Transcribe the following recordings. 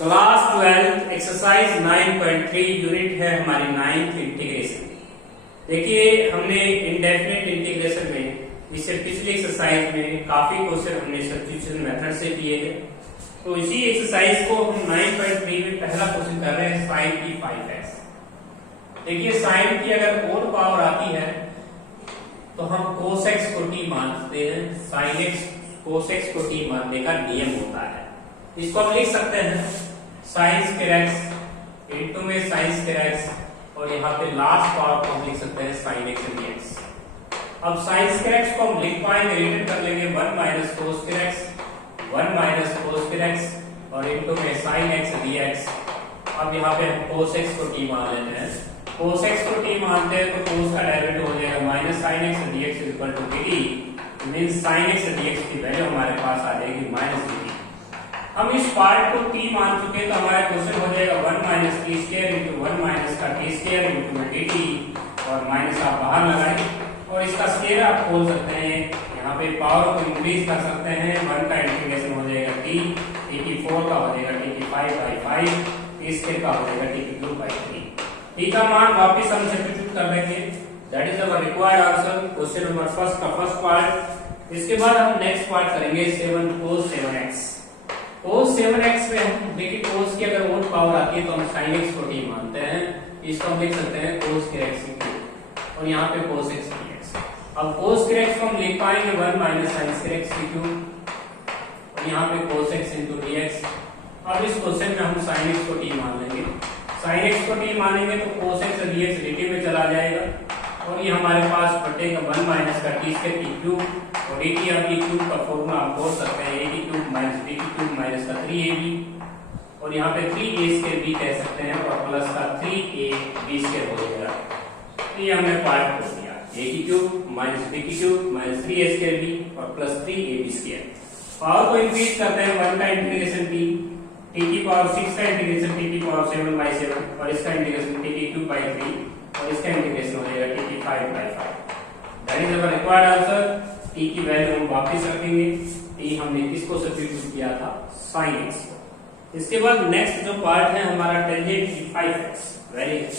Class 12 exercise 9.3 unit है हमारी 9th integration. देखिए हमने इंडेफिनिट इंटीग्रेशन में इससे पिछली एक्सरसाइज में काफी क्वेश्चन हमने सब्स्टिट्यूशन मेथड से किए हैं। तो इसी एक्सरसाइज को हम 9.3 में पहला क्वेश्चन कर रहे हैं साइन की 5x। देखिए साइन की अगर ओड पावर आती है तो हम cos x को t मानते हैं। sin x cos x को t मानने का नियम होता है। इसको हम लिख सकते हैं साइन स्क्वायर x इनटू में साइन स्क्वायर x और यहाँ पे लास्ट पावर को हम लिख सकते हैं sin x dx। अब साइन स्क्वायर x को हम लिख पाएंगे, रिटर्न कर लेंगे 1 minus cos square x 1 minus cos square x और इनटू में sin x dx। अब यहाँ पे हम cos x को t मान लेते हैं। cos x को t मानते हैं तो cos का डेरिवेटिव हो जाएगा minus sin x dx equal to dt। Means sin x dx की वैल्यू हमारे पास आ जाएगी माइनस dt। हम इस पार्ट को t मान चुके तो हमारा क्वेश्चन हो जाएगा 1 minus t square into 1 minus का t स्क्वायर इंटू में dt और माइनस आप बाहर लगाएं और इसका स्क्वायर आप खोल सकते हैं। यहाँ पे पावर को इंक्रीज कर सकते हैं। 1 का इंटीग्रेशन हो जाएगा t की 4 का हो जाएगा t की 5/5 t स्क्वायर का हो जाएगा t की 2/3। t का मान वापस हम सब्स्टिट्यूट कर देंगे। That is our required answer question number first का फर्स्ट पार्ट। इसके बाद हम नेक्स्ट पार्ट करेंगे 7 cos 7x। cos 7x में हम देखिए cos की अगर ओड पावर आती है तो हम sin x को t मानते हैं। इसको हम लिख सकते हैं cos x और यहाँ पे cos x dx। अब cos x को हम लिख पाएंगे 1 माइनस sin x और यहाँ पे cos x dx। अब इस क्वेश्चन में हम sin x को t मान लेंगे। sin x को t मानेंगे तो cos x dx dt में चला जाएगा और ये हमारे पास बटेगा 1 माइनस का t स्क्वायर t क्यूब और dt अब t क्यूब का फॉर्मूला हम बोल सकते हैं a t cube minus b t cube minus का 3ab और यहाँ पे 3a स्क्वायर b कह सकते हैं और प्लस का 3ab स्क्वायर हो जाएगा। तो ये हमने पार्ट कर दिया a की क्यूब माइनस b की cube minus 3a square b और प्लस 3ab स्क्वायर। पावर को इंक्रीज करते हैं 1 का इंटीग्रेशन t की पावर 6 का इंटीग्रेशन t की पावर 7/7 और इसका इंटीग्रेशन t की क्यूब बाई 3 और इसका इंटीग्रेशन हो जाएगा t की 5/5। That is our required answer. t की वैल्यू हम वापस रखेंगे। t हमने किसको सब्स्टिट्यूट किया था sin x को। इसके बाद नेक्स्ट जो पार्ट है हमारा टेंजेंट की 5x। Very good.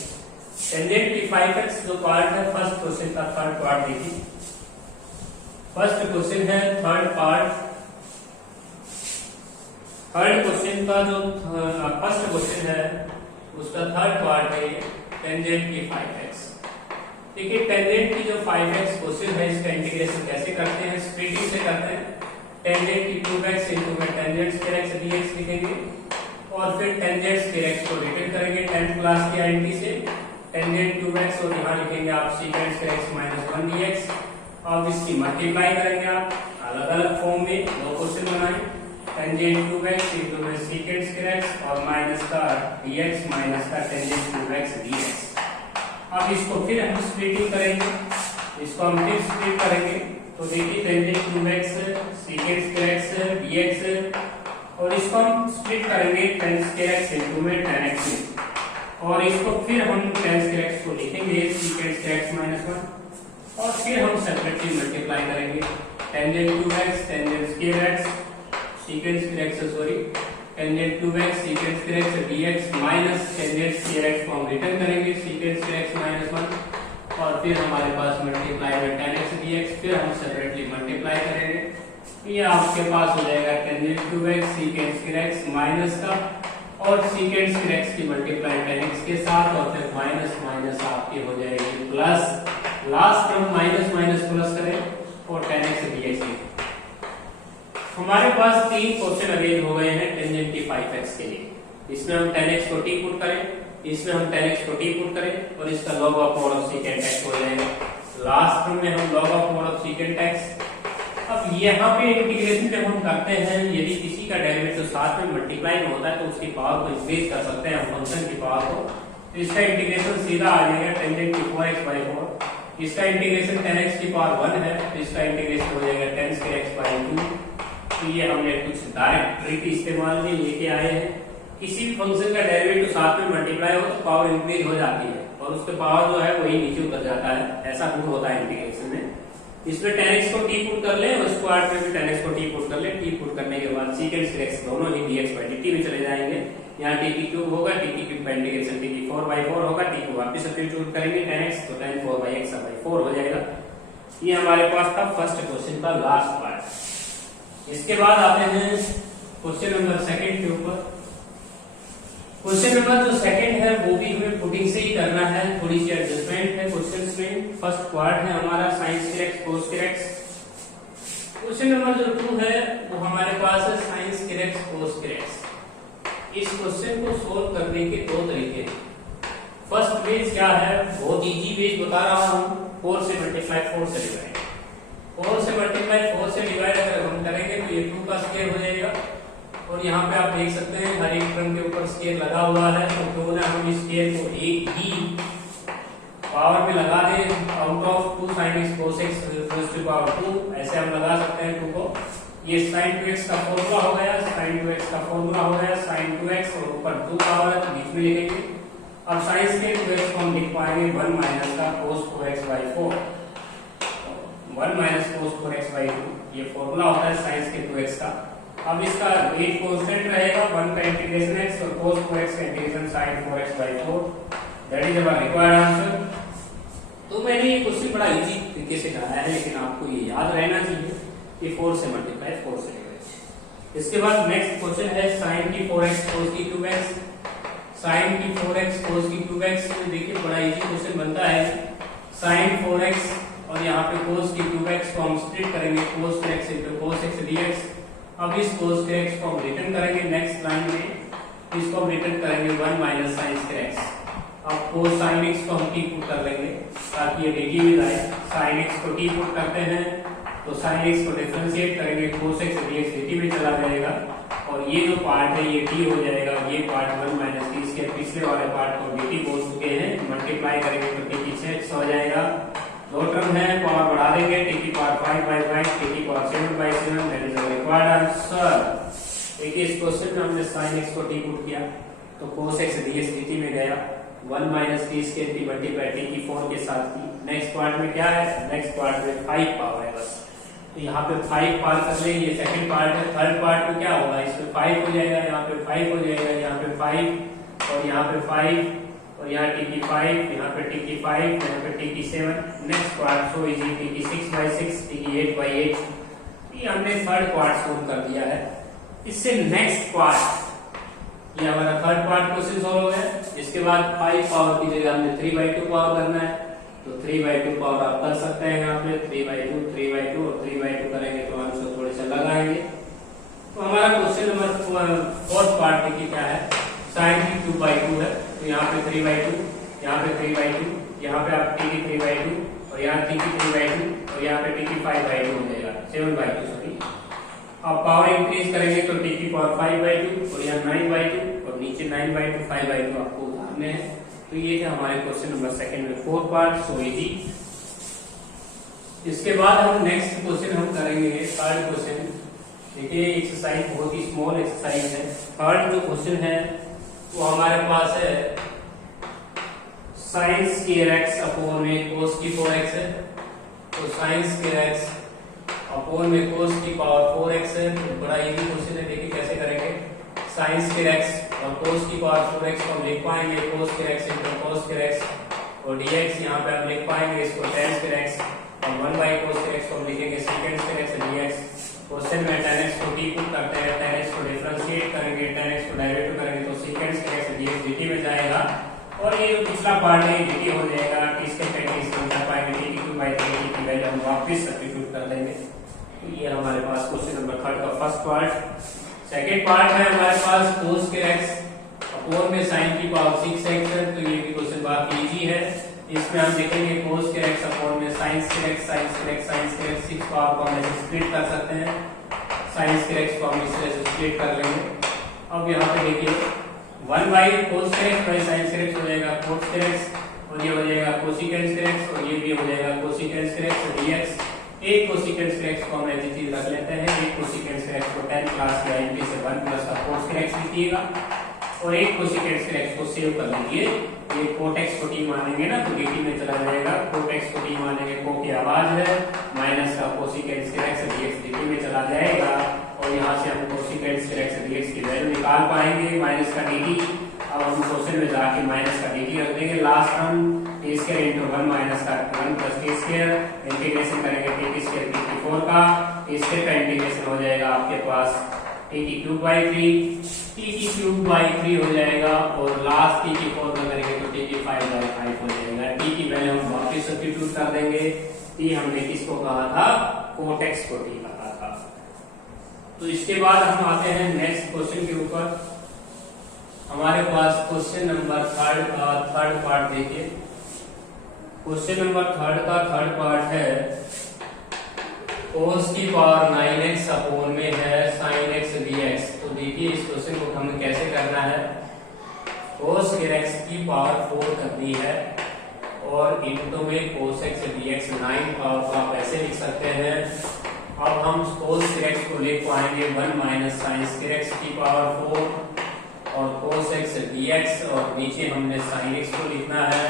टेंजेंट की 5x जो पार्ट है फर्स्ट क्वेश्चन का थर्ड पार्ट देखिए। फर्स्ट क्वेश्चन है थर्ड पार्ट। थर्ड क्वेश्चन का जो फर्स्ट क्वेश्चन है उसका थर्ड पार्ट है टेंजेंट की 5x। देखिए टेंजेंट की जो 5x क्वेश्चन है इसका इंटीग्रेशन कैसे करते हैं, स्प्लिटिंग से करते हैं। टेंजेंट की 2x इनटू में टेंजेंट स्क्वायर x dx लिखेंगे और फिर टेंजेंट स्क्वायर x को रिटर्न करेंगे 10th क्लास की आईडेंटिटी से। टेंजेंट 2x और यहाँ लिखेंगे आप secant square x minus 1 dx। अब इसकी मल्टीप्लाई करेंगे आप अलग अलग फॉर्म में दो क्वेश्चन बनाएं। टेंजेंट 2x इनटू में सीकेंट स्क्वायर x और माइनस का dx माइनस का टेंजेंट 2x dx। अब इसको फिर हम स्प्लिटिंग करेंगे। इसको हम फिर स्प्लिट करेंगे तो देखिए tangent 2x secant square x dx और इसको हम स्प्लिट करेंगे tan स्क्वायर x इनटू में tan x और इसको फिर हम tan स्क्वायर x को लिखेंगे सीकेंट स्क्वायर x माइनस 1 और फिर हम सेपरेटली मल्टीप्लाई करेंगे tangent 2x tangent square x secant square x sorry tangent 2x secant square x dx minus tangent square x को हम रिटर्न करेंगे सीकेंट स्क्वायर x माइनस 1 और फिर हमारे पास मल्टीप्लाई में tan x dx फिर हम सेपरेटली मल्टीप्लाई करेंगे। ये आपके पास हो जाएगा tangent 2x secant square x minus का और सीकेंट स्क्वायर x की मल्टीप्लाई tan x के साथ और फिर माइनस माइनस आपकी हो जाएगी प्लस। लास्ट में हम माइनस माइनस प्लस करें और tan x dx लिखें। हमारे पास तीन क्वेश्चन अरेंज हो गए हैं टेंजेंट की 5x के लिए। इसमें हम tan x को t पुट करें, इसमें हम tan x को t पुट करें और इसका log of mod of secant x हो जाएगा। लास्ट में हम log of mod of secant x। अब यहाँ पे इंटीग्रेशन जब हम करते हैं यदि किसी का डेरिवेटिव साथ में मल्टीप्लाई में होता है तो उसकी पावर को इंक्रीज कर सकते हैं हम फंक्शन की पावर को। तो इसका इंटीग्रेशन सीधा आ जाएगा टेंजेंट की 4x/4। इसका इंटीग्रेशन tan x की पावर 1 है तो इसका इंटीग्रेशन हो जाएगा tan स्क्वायर x/2। तो ये हमने कुछ डायरेक्ट ट्रिक इस्तेमाल में लेके आए हैं। किसी भी फंक्शन का डेरिवेटिव साथ में मल्टीप्लाई हो तो पावर इंक्रीज हो जाती है और उसके पावर जो है वही नीचे उतर जाता है। ऐसा गुण होता है इंटीग्रेशन में। इसमें tan x को t पुट कर ले और स्क्वायर में भी tan x को t पुट कर ले। t पुट करने के बाद secant x दोनों ही dx/dt में चले जाएंगे। यहाँ t की क्यूब होगा, t की क्यूब का इंटीग्रेशन t की 4/4 होगा, t को वापस सब्स्टिट्यूट करेंगे tan x तो tan 4/x/4 हो जाएगा। ये हमारे पास था फर्स्ट क्वेश्चन का लास्ट पार्ट। इसके बाद आते हैं क्वेश्चन नंबर सेकंड के ऊपर। क्वेश्चन नंबर जो सेकंड है वो भी हमें पुटिंग से ही करना है, थोड़ी सी एडजस्टमेंट है क्वेश्चंस में। फर्स्ट पार्ट है हमारा sin x cos x। Question number जो 2 है वो हमारे पास है sin x cos x। इस क्वेश्चन को सोल्व करने के दो तरीके हैं। फर्स्ट वेज क्या है, बहुत इजी वेज बता रहा हूं, 4 से मल्टीप्लाई 4 से डिवाइड। 4 से मल्टीप्लाई 4 से डिवाइड अगर हम करेंगे तो ये 2 का स्क्वायर हो जाएगा। और यहाँ पे आप देख सकते हैं हर एक टर्म के ऊपर स्केयर लगा हुआ है, तो क्यों ना हम इस स्केयर को एक ही पावर में लगा दें। Out of 2 sin x cos x raised to power 2 ऐसे हम लगा सकते हैं 2 को। ये sin 2x का फॉर्मूला हो गया, sin 2x का फॉर्मूला हो गया, sin 2x और ऊपर 2 पावर है तो बीच में लिखेंगे। अब sin स्क्वायर 2x को हम लिख पाएंगे 1 माइनस का cos 4x/4, 1 minus cos 4x/2 ये फॉर्मूला होता है sin स्क्वायर 2x का। अब इसका वेट कांस्टेंट रहेगा 1 का इंटीग्रेशन x और cos 4x का integration sin 4x/4, that is our required answer. तो मैंने ये क्वेश्चन बड़ा इजी तरीके से कराया है, लेकिन आपको ये याद रहना चाहिए कि 4 से मल्टीप्लाई 4 से डिवाइड। इसके बाद नेक्स्ट क्वेश्चन है sin की 4x cos की 2x। sin की 4x cos की 2x देखिए बड़ा इजी क्वेश्चन बनता है। sin 4x और यहाँ पे cos की 2x को हम स्प्लिट करेंगे, cos x cos x dx। अब इस cos x को हम रिटर्न करेंगे नेक्स्ट लाइन में, इसको हम रिटर्न करेंगे 1 माइनस sin x। अब cos sin x को हम t पुट कर लेंगे ताकि ये dt में जाए। sin x को t पुट करते हैं तो sin x को डिफरेंशिएट करेंगे, cos x dx dt में चला जाएगा और ये जो पार्ट है ये t हो जाएगा। ये पार्ट 1 माइनस t इसके पिछले वाले पार्ट को dt बोल चुके हैं, मल्टीप्लाई करेंगे तो t पीछे x हो जाएगा। दो टर्म है, पावर बढ़ा देंगे, t की पावर 5/5, t की power 7/7, that is our required answer. देखिए इस क्वेश्चन में हमने sin x को t पुट किया तो cos x dx dt में गया, 1 minus t square t multiply t की 4 के साथ की। नेक्स्ट पार्ट में क्या है, नेक्स्ट पार्ट में 5 पावर है बस, तो यहाँ पे 5 पार कर लेंगे। ये सेकंड पार्ट है। थर्ड पार्ट में क्या होगा, इसमें 5 हो जाएगा, यहाँ पे 5 हो जाएगा, यहाँ पे 5 और यहाँ पे 5 और यहाँ t की 5, यहाँ पे t की 5, यहाँ पे t की 7। Next part so easy, t की 6/6, t की 8/8। ये हमने थर्ड पार्ट सोल्व कर दिया है। इससे नेक्स्ट पार्ट, ये हमारा थर्ड पार्ट क्वेश्चन सोल्व हो गया। इसके बाद 5 पावर की जगह हमने 3/2 पावर करना है, तो 3/2 पावर आप कर सकते हैं। यहाँ पे 3/2, 3/2 और 3/2 करेंगे तो आंसर थोड़े से लगाएंगे। तो हमारा क्वेश्चन नंबर फोर्थ पार्ट देखिए क्या है, sin की 2/2 है, तो यहाँ पे 3/2, यहाँ पे 3/2, यहाँ पे आप t की 3/2 और यहाँ t की 3/2 और यहाँ पे t की 5/2 हो जाएगा, 7/2 सॉरी। अब पावर इंक्रीज करेंगे तो t की पावर 5/2 और यहाँ 9/2 और नीचे 9/2, 5/2 आपको उतारने हैं। तो ये थे हमारे क्वेश्चन नंबर सेकंड में 4 पार्ट, सो इजी। इसके बाद हम नेक्स्ट क्वेश्चन हम करेंगे थर्ड क्वेश्चन। देखिए एक्सरसाइज बहुत ही स्मॉल एक्सरसाइज है। थर्ड जो क्वेश्चन है वो हमारे पास है sin स्क्वायर x अपॉन में cos की 4x है, तो sin स्क्वायर x अपॉन में cos की पावर 4x है। तो बड़ा इजी क्वेश्चन है, देखिए कैसे करेंगे। sin स्क्वायर x और cos की पावर 4x को हम लिख पाएंगे cos square x into cos square x और dx यहाँ पे हम लिख पाएंगे इसको tan स्क्वायर x और 1/cos स्क्वायर x को हम लिखेंगे secant square x dx। Question में tan x को t पुट करते हैं, tan x को डिफरेंशिएट करेंगे, tan x को डेरिवेटिव करेंगे तो secant square x dx dt में जाएगा और ये जो पिछला पार्ट है dt हो जाएगा। t स्क्वायर का t स्क्वायर बचा पाएंगे, t की 2/3 की वैल्यू हम वापस सब्स्टिट्यूट कर देंगे। तो ये हमारे पास क्वेश्चन नंबर थर्ड का फर्स्ट पार्ट। सेकंड पार्ट है हमारे पास cos स्क्वायर x अपॉन में sin की पावर 6x है, तो ये भी क्वेश्चन काफी इजी है। इसमें हम देखेंगे cos स्क्वायर x अपॉन में sin square x, sin square x, sin square x 6 power को हम ऐसे स्प्लिट कर सकते हैं, sin स्क्वायर x को हम इस तरह से स्प्लिट कर लेंगे। अब यहाँ पे देखिए 1/cos square x by sin square x हो जाएगा cos स्क्वायर x और ये हो जाएगा cosecant स्क्वायर x और ये भी हो जाएगा cosecant स्क्वायर x dx। एक cosecant स्क्वायर x को हम ऐसी चीज रख लेते हैं, एक cosecant स्क्वायर x को 10 क्लास के INT से 1 प्लस का cos स्क्वायर x लिखिएगा। और एक कोसेकेंट स्क्वायर एक्स को सेव कर लीजिए। ये कोट एक्स को टी मानेंगे ना तो dt में चला जाएगा, कोट एक्स को टी मानेंगे, को की आवाज है, माइनस का cosecant square x dx dt में चला जाएगा। और यहाँ से हम कोसेकेंट स्क्वायर एक्स dx की वैल्यू निकाल पाएंगे, माइनस का dt। अब हम क्वेश्चन में जाके माइनस का dt रख देंगे, last term T square into 1 minus का 1 प्लस टी स्क्वायर, इंटीग्रेशन करेंगे टी स्क्वायर टी 4 का, टी स्क्वायर का इंटीग्रेशन हो जाएगा आपके पास टी की क्यूब बाई 3, टी की क्यूब बाई 3 हो जाएगा, और लास्ट टी की 4 में करेंगे तो टी की 5 बाई 5 हो जाएगा। टी की वैल्यू हम वापस सब्स्टिट्यूट कर देंगे। टी हमने किसको कहा था, कोट एक्स को टी कहा था। तो इसके बाद हम आते हैं नेक्स्ट क्वेश्चन के ऊपर। हमारे पास क्वेश्चन नंबर 3 का थर्ड पार्ट देखिए। क्वेश्चन नंबर 3 का थर्ड पार्ट है cos की पावर 9x अपोन में है sin x dx। तो देखिए इस क्वेश्चन को हमें कैसे करना है। cos x की पावर 4 करनी है और इनटू में cos x dx 9 पावर को आप ऐसे लिख सकते हैं। अब हम cos x को लिख पाएंगे 1 माइनस sin x की पावर 4 और cos x dx, और नीचे हमने sin x को लिखना है।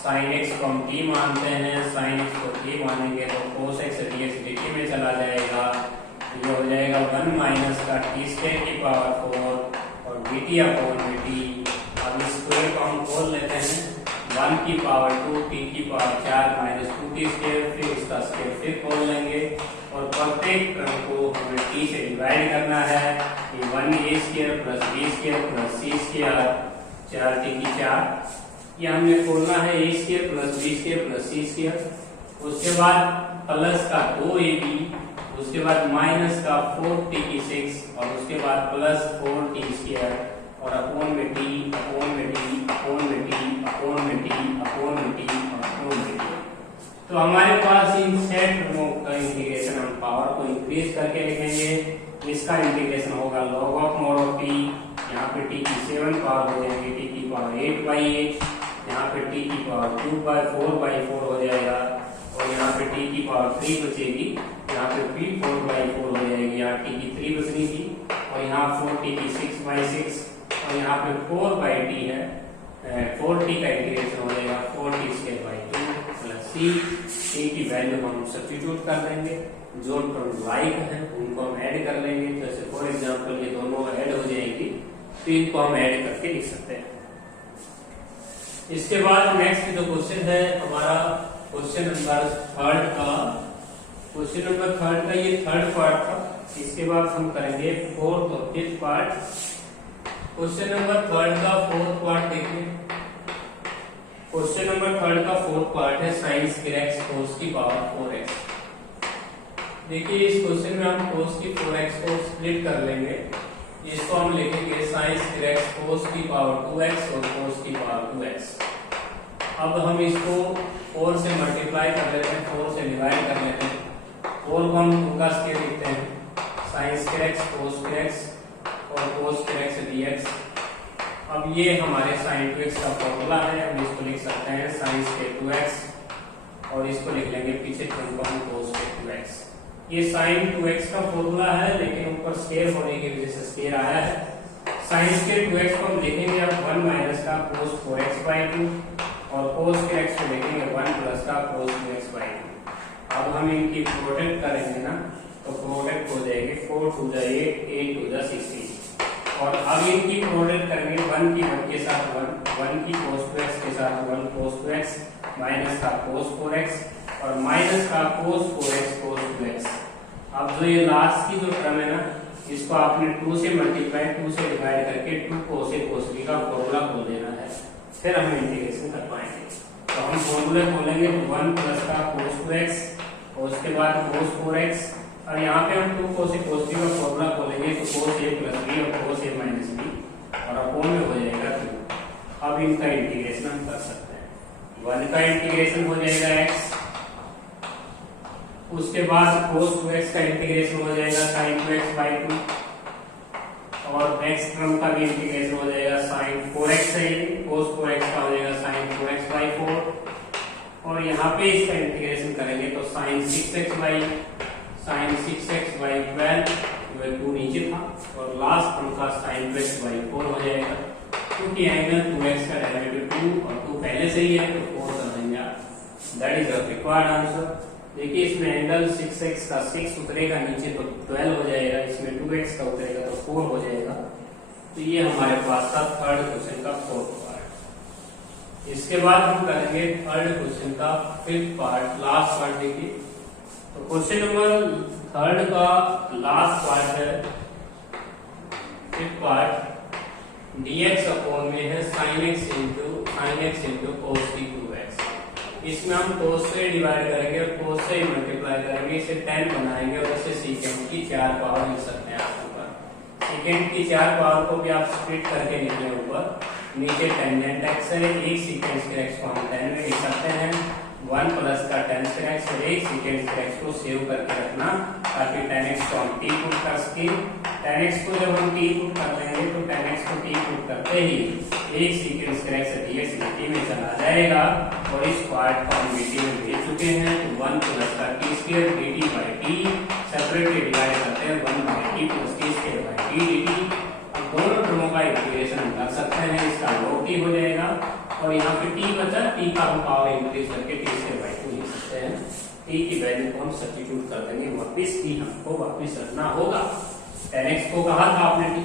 sin x को हम t मानते हैं, sin x को t मानेंगे तो cos x dx dt में चला जाएगा। ये हो जाएगा 1 माइनस का t स्क्वायर की पावर 4 और dt अपॉन dt। अब इस स्क्वायर को हम खोल लेते हैं, 1 की पावर 2 t की पावर 4 माइनस 2t स्क्वायर, फिर इसका स्क्वायर फिर खोल लेंगे और प्रत्येक टर्म को हमें t से डिवाइड करना है। ये 1a square plus b square plus c square 4t की 4, ये हमने खोलना है a square plus b square plus c square. उसके बाद प्लस का 2ab, उसके बाद माइनस का 4t की 6 और उसके बाद प्लस 4t स्क्वायर और अपॉन में t, अपॉन में t, अपॉन में t, अपॉन में t, अपॉन में t, अपॉन में t। तो हमारे पास इन सेट टर्मों का इंटीग्रेशन हम पावर को इंक्रीज करके लिखेंगे। इसका इंटीग्रेशन होगा log of mode of t, यहाँ पे t की 7 पावर हो जाएगी, t की पावर 8/8, यहाँ पे t की पावर 2/4/4 हो जाएगा और यहाँ पे t की पावर 3 बचेगी, यहाँ पे p 4/4 हो जाएगी, यहाँ t की 3 बचनी थी और यहाँ 4t की 6/6 और यहाँ पे 4/t है, 4t का इंटीग्रेशन हो जाएगा 4t² 2 प्लस c की वैल्यू हम सब्स्टिट्यूट कर देंगे। जो टर्म लाइक है उनको हम ऐड कर लेंगे, जैसे फॉर एग्जांपल ये दोनों ऐड हो जाएंगी तो इनको हम ऐड करके लिख सकते हैं। इसके बाद नेक्स्ट जो क्वेश्चन है हमारा क्वेश्चन नंबर 3 का, क्वेश्चन नंबर 3 का ये थर्ड पार्ट था। इसके बाद हम करेंगे फोर्थ और फिफ्थ पार्ट। क्वेश्चन नंबर 3 का फोर्थ पार्ट देखिए। क्वेश्चन नंबर 3 का फोर्थ पार्ट है sin स्क्वायर x cos की पावर 4x। देखिए इस क्वेश्चन में हम cos की 4x को स्प्लिट कर लेंगे। इसको हम लिखेंगे sin स्क्वायर x cos की पावर 2x और cos की पावर 2x। अब हम इसको 4 से मल्टीप्लाई कर लेते हैं, 4 से डिवाइड कर लेते हैं, 4 को हम 2 का स्क्वायर लिखते हैं, sin square x cos square x और cos स्क्वायर x dx। अब ये हमारे sin 2x का फॉर्मूला है, हम इसको लिख सकते हैं sin स्क्वायर 2x और इसको लिख लेंगे पीछे टर्म को हम cos स्क्वायर 2x। ये sin 2x का फॉर्मूला है लेकिन ऊपर स्क्वायर होने की वजह से स्क्वायर आया है। sin स्क्वायर 2x को हम लिखेंगे अब 1 माइनस का cos 4x/2 और cos स्क्वायर x को लिखेंगे 1 प्लस का cos 2x/2। अब हम इनकी प्रोडक्ट करेंगे ना तो प्रोडक्ट हो जाएगी 4 2 जा 8 8 2 जा 16 और अब इनकी प्रोडक्ट करेंगे 1 की 1 के साथ 1 की cos 2x के साथ 1 cos 2x माइनस का cos 4x और माइनस का cos 4x cos 2x। अब जो ये लास्ट की जो टर्म है ना इसको आपने 2 से मल्टीप्लाई 2 से डिवाइड करके 2 cos a cos b का फॉर्मूला खोल देना है, फिर हम इंटीग्रेशन कर पाएंगे। तो हम फॉर्मूला खोलेंगे तो 1 प्लस का cos 2x और उसके बाद cos 4x और यहाँ पे हम 2 cos a cos b का फॉर्मूला खोलेंगे तो cos a प्लस b और cos a माइनस b और अपॉन में हो जाएगा 2। अब इनका इंटीग्रेशन हम कर सकते हैं। 1 का इंटीग्रेशन हो जाएगा x, उसके बाद cos 2x का इंटीग्रेशन हो जाएगा sin 2x/2 और x टर्म का भी इंटीग्रेशन हो जाएगा sin 4x से cos 4x का हो जाएगा sin 4x/4 और यहाँ पे इसका इंटीग्रेशन करेंगे तो sin 6x/12 जो 2 नीचे था और लास्ट टर्म का sin 2x/4 हो जाएगा। क्योंकि एंगल 2x का डेरिवेटिव 2 और 2 पहले से ही है तो 4 कर देंगे आप। That is the required answer. देखिए इसमें एंगल 6x का 6 उतरेगा नीचे तो 12 हो जाएगा, इसमें 2x का उतरेगा तो 4 हो जाएगा। तो ये हमारे पास था थर्ड क्वेश्चन का फोर्थ पार्ट। इसके बाद हम करेंगे थर्ड क्वेश्चन का फिफ्थ पार्ट, लास्ट पार्ट। देखिए तो क्वेश्चन नंबर थर्ड का लास्ट पार्ट है फिफ्थ पार्ट, dx अपॉन में है sin x into cos t 2x। इसमें हम cos से डिवाइड करेंगे और cos से मल्टीप्लाई करेंगे, इसे 10 बनाएंगे और इसे सीकेंड की 4 पावर लिख सकते हैं आप ऊपर। सीकेंड की 4 पावर को भी आप स्प्लिट करके निकले ऊपर, नीचे टेंजेंट x है, एक सीकेंड के x को हम 10 में लिख सकते हैं, 1 प्लस का tan x और एक सीकेंड के x को सेव करके रखना ताकि tan x को हम t पुट कर सके। tan x को जब हम t पुट कर लेंगे तो tan x को t पुट करते ही एक सीकेंड के x dx dt में चला जाएगा और इस पार्ट को हम dt में भेज चुके हैं। तो 1 प्लस का t square dt by t separately divide करते हैं 1 by t plus t square by t dt। अब दोनों टर्मों का इंटीग्रेशन कर सकते हैं, इसका log t हो जाएगा और यहाँ पे t बचा, t का हम पावर इंक्रीज करके t स्क्वायर बाई 2 लिख सकते हैं। t की वैल्यू को हम सब्स्टिट्यूट कर देंगे वापस, t हमको वापस रखना होगा। tan x को कहा था आपने t।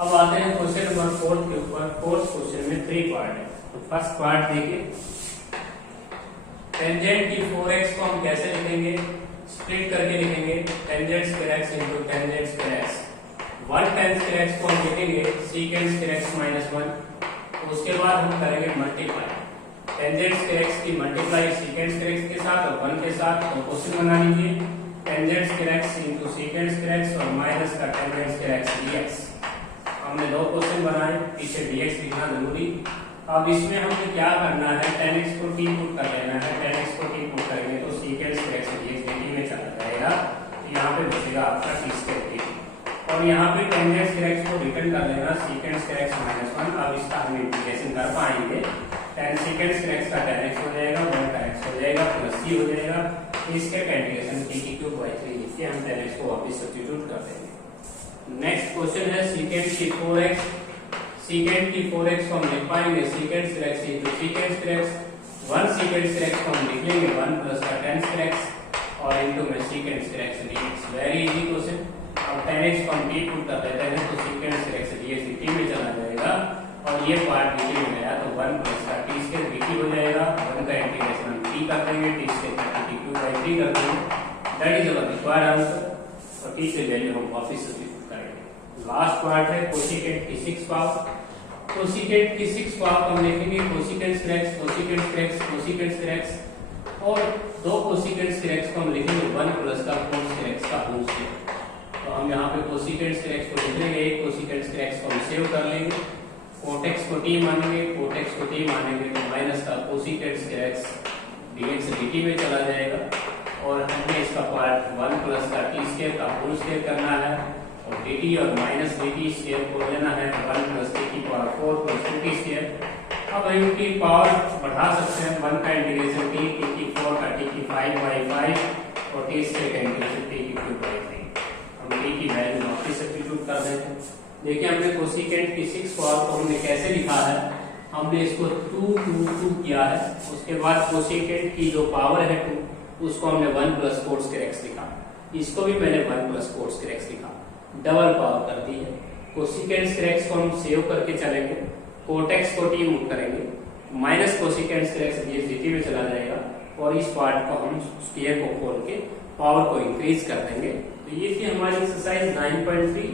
अब आते हैं क्वेश्चन नंबर 4 के ऊपर। फोर्थ क्वेश्चन में 3 पार्ट है। तो फर्स्ट पार्ट देखिए, टेंजेंट की 4x को हम कैसे लिखेंगे, स्प्लिट करके लिखेंगे, tangent square x into tangent square x। 1 tan square x को हम लिखेंगे सीकेंड स्क्वायर x माइनस 1। तो उसके बाद हम करेंगे मल्टीप्लाई, टेंजेंट स्क्वायर x की मल्टीप्लाई सीकेंड स्क्वायर x के साथ और 1 के साथ। तो क्वेश्चन बना लीजिए tangent square x into secant square x और माइनस का टेंजेंट स्क्वायर x dx। हमने 2 क्वेश्चन बनाए, पीछे dx लिखना जरूरी। अब इसमें हमें क्या करना है, tan x को t पुट कर लेना है। tan x को t पुट करेंगे तो secant square x dx dt में चला जाएगा। तो यहाँ पे बचेगा आपका t स्क्वायर dt और यहाँ पे टेंजेंट स्क्वायर x को रिटर्न कर लेना सीकेंड स्क्वायर x माइनस 1। अब इसका हम इंटीग्रेशन कर पाएंगे, tan सीकेंड स्क्वायर x का tan x हो जाएगा, 1 का x हो जाएगा प्लस c हो जाएगा। इसके इंटीग्रेशन t की क्यूब बाई 3 लिख के हम tan x को वापस सब्स्टिट्यूट कर देंगे। नेक्स्ट क्वेश्चन है सीकेंड की 4x। सीकेंड की 4x को हम लिख पाएंगे secant square x into secant square x। 1 secant square x को हम लिख लेंगे 1 प्लस का tan स्क्वायर x और इनटू में secant square x dx। Very easy question. अब tan x को हम t पुट कर देते हैं तो secant square x dx dt में चला जाएगा और ये पार्ट dt में गया तो 1 प्लस का t स्क्वायर dt हो जाएगा। 1 का इंटीग्रेशन हम t कर देंगे, t स्क्वायर का t क्यूब बाई 3 कर देंगे। That is our required answer और t से वैल्यू हम वापस लास्ट पार्ट है कोसिकेंट की 6 पावर। कोसिकेंट की 6 पावर हम लिखेंगे cosecant square x, cosecant square x, cosecant square x और 2 कोसिकेंट स्क्वायर x को हम लिखेंगे 1 प्लस का कोस स्क्वायर x का होल स्क्वायर। तो हम यहाँ पे कोसिकेंट स्क्वायर x को लिख लेंगे, एक कोसिकेंट स्क्वायर x को हम सेव कर लेंगे, कोट x को t मानेंगे, कोट x को t मानेंगे तो माइनस का cosecant square x dx dt में चला जाएगा और हमें इसका पार्ट 1 प्लस का t स्क्वायर का होल स्क्वायर करना है और dt और माइनस dt स्क्वायर को लेना है 1 प्लस t की पावर 4 प्लस 2t स्क्वायर। अब हम की पावर बढ़ा सकते हैं, 1 का इंटीग्रेशन t की 4 का t की 5 बाई 5 और t स्क्वायर का इंटीग्रेशन t की क्यूब बाई 3। हम t की वैल्यू वापस सब्स्टिट्यूट कर देते हैं। देखिए हमने कोसिकेंट की 6 पावर को हमने कैसे लिखा है, हमने इसको 2 2 2 किया है। उसके बाद कोसिकेंट की जो पावर है 2 उसको हमने 1 प्लस कोट स्क्वायर x लिखा, इसको भी मैंने 1 प्लस कोट स्क्वायर x लिखा, डबल पावर कर दी है। कोसिकेंट स्क्वायर x को हम सेव करके चलेंगे, कोट x को t मूव करेंगे, minus cosecant square x dx dt में चला जाएगा और इस पार्ट को हम स्क्वायर को खोल के पावर को इंक्रीज कर देंगे। तो ये थी हमारी एक्सरसाइज 9.3।